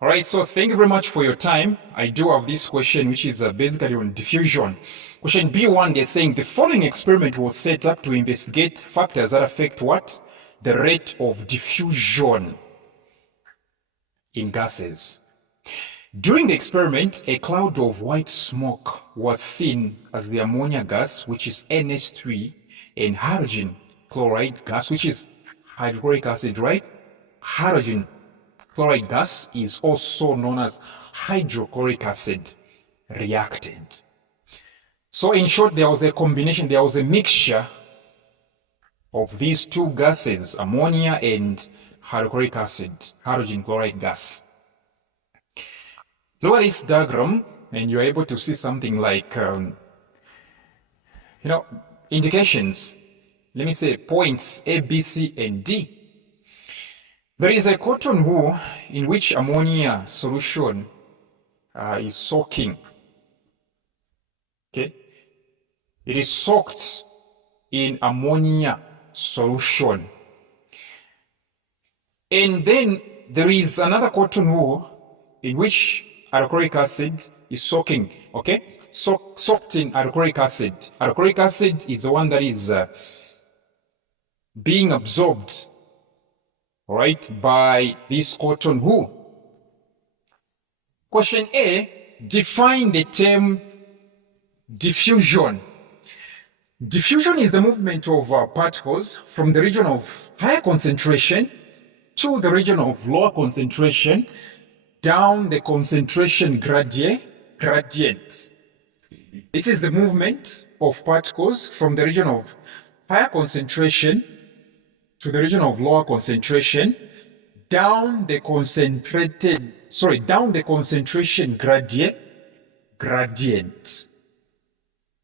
All right, so thank you very much for your time. I do have this question, which is basically on diffusion. Question B1, they're saying the following experiment was set up to investigate factors that affect what? The rate of diffusion in gases. During the experiment, a cloud of white smoke was seen as the ammonia gas, which is NH3, and hydrogen chloride gas, which is hydrochloric acid, right? Hydrogen chloride gas is also known as hydrochloric acid reactant. So in short, there was a combination, there was a mixture of these two gases, ammonia and hydrochloric acid, hydrogen chloride gas. Look at this diagram and you're able to see something like, indications. Let me say points A, B, C, and D. There is a cotton wool in which ammonia solution is soaking. Okay, it is soaked in ammonia solution. And then there is another cotton wool in which hydrochloric acid is soaking. Okay, soaked in hydrochloric acid. Hydrochloric acid is the one that is being absorbed, all right, by this cotton wool. Question A, define the term diffusion. Diffusion is the movement of particles from the region of higher concentration to the region of lower concentration down the concentration gradient. This is the movement of particles from the region of higher concentration to the region of lower concentration down the concentration gradient.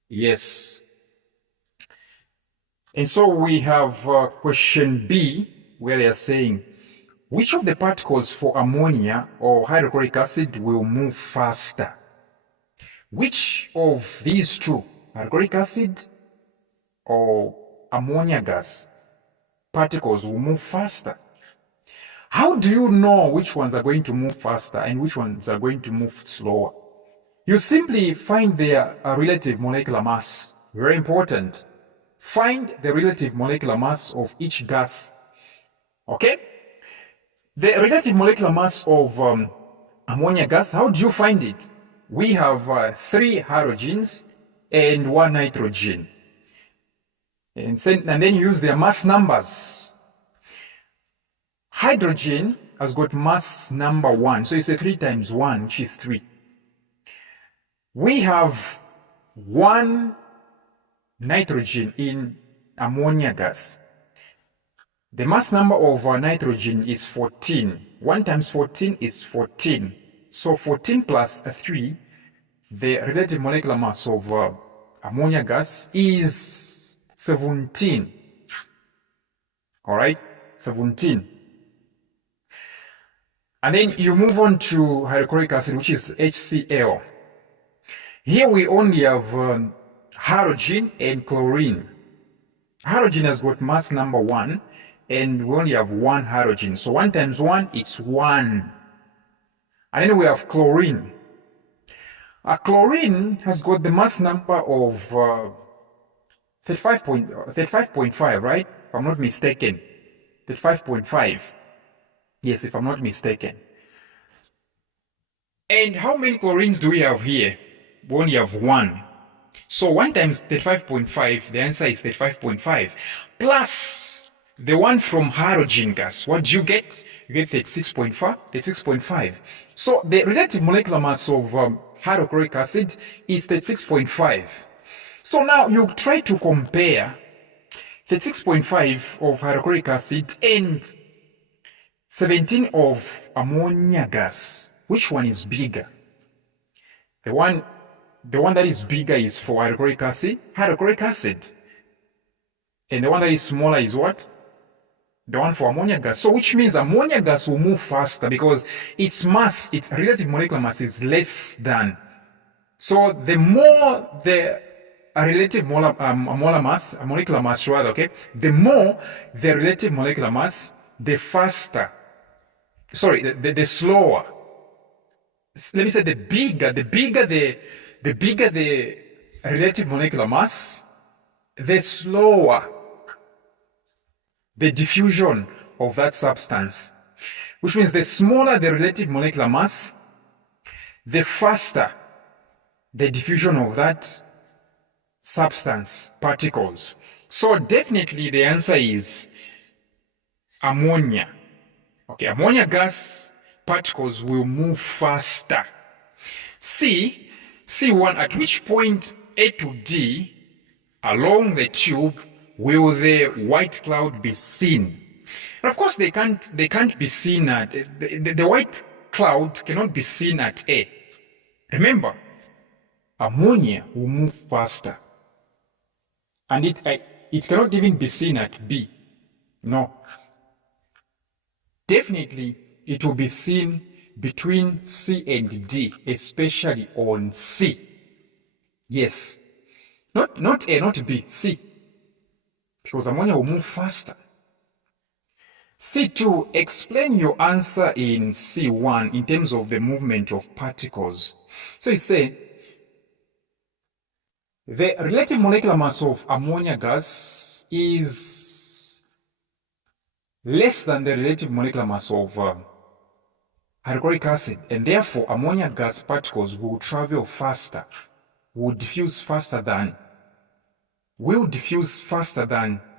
Yes. And so we have question B, where they are saying, which of the particles for ammonia or hydrochloric acid will move faster? Which of these two, hydrochloric acid or ammonia gas, particles will move faster? How do you know which ones are going to move faster and which ones are going to move slower? You simply find their relative molecular mass. Very important. Find the relative molecular mass of each gas. Okay? The relative molecular mass of ammonia gas, how do you find it? We have 3 hydrogens and 1 nitrogen. And then use their mass numbers. Hydrogen has got mass number 1, so it's a 3 times 1, which is 3. We have 1 nitrogen in ammonia gas. The mass number of nitrogen is 14. 1 times 14 is 14. So 14 plus 3, the relative molecular mass of ammonia gas is 17. All right, 17. And then you move on to hydrochloric acid, which is HCl. Here we only have hydrogen and chlorine. Hydrogen has got mass number 1, and we only have 1 hydrogen. So 1 times 1, it's 1. And then we have chlorine. Chlorine has got the mass number of 35.5, right? If I'm not mistaken. 35.5. Yes, if I'm not mistaken. And how many chlorines do we have here? We only have 1. So 1 times 35.5, the answer is 35.5. Plus the one from hydrogen gas. What do you get? You get 36.5. 36.5. So the relative molecular mass of hydrochloric acid is 36.5. So now you try to compare 36.5 of hydrochloric acid and 17 of ammonia gas. Which one is bigger? The one that is bigger is for hydrochloric acid. And the one that is smaller is what? The one for ammonia gas. So which means ammonia gas will move faster because its mass, its relative molecular mass is less than. So the more the relative molecular mass rather, okay, the more the relative molecular mass, the faster, the slower let me say the bigger the relative molecular mass, the slower the diffusion of that substance. Which means the smaller the relative molecular mass, the faster the diffusion of that substance, particles. So definitely the answer is ammonia. Okay, ammonia gas particles will move faster. C1, at which point A to D along the tube will the white cloud be seen? And of course, they can't be seen at the white cloud cannot be seen at A. Remember, ammonia will move faster, and it cannot even be seen at B. No, definitely it will be seen between C and D, especially on C. Yes, not A, not B, C, because ammonia will move faster. C2, explain your answer in C1 in terms of the movement of particles. So you say, the relative molecular mass of ammonia gas is less than the relative molecular mass of hydrochloric acid, and therefore ammonia gas particles will travel faster, will diffuse faster than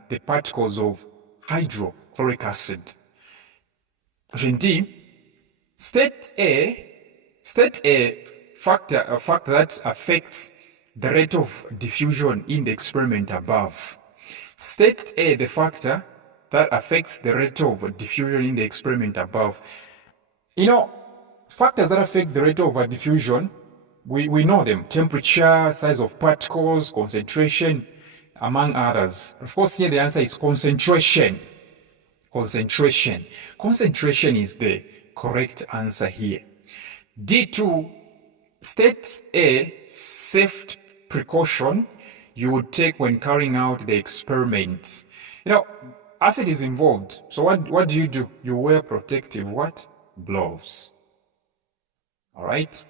the particles of hydrochloric acid. Option D, state a factor that affects the rate of diffusion in the experiment above. State A, the factor that affects the rate of diffusion in the experiment above. You know, factors that affect the rate of diffusion, we know them: temperature, size of particles, concentration, among others. Of course, here the answer is concentration. Concentration is the correct answer here. D2, state a safe precaution you would take when carrying out the experiment. You know, acid is involved, so what do? You wear protective what? Gloves. All right?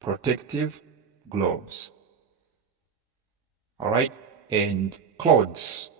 Protective gloves. All right? And clothes.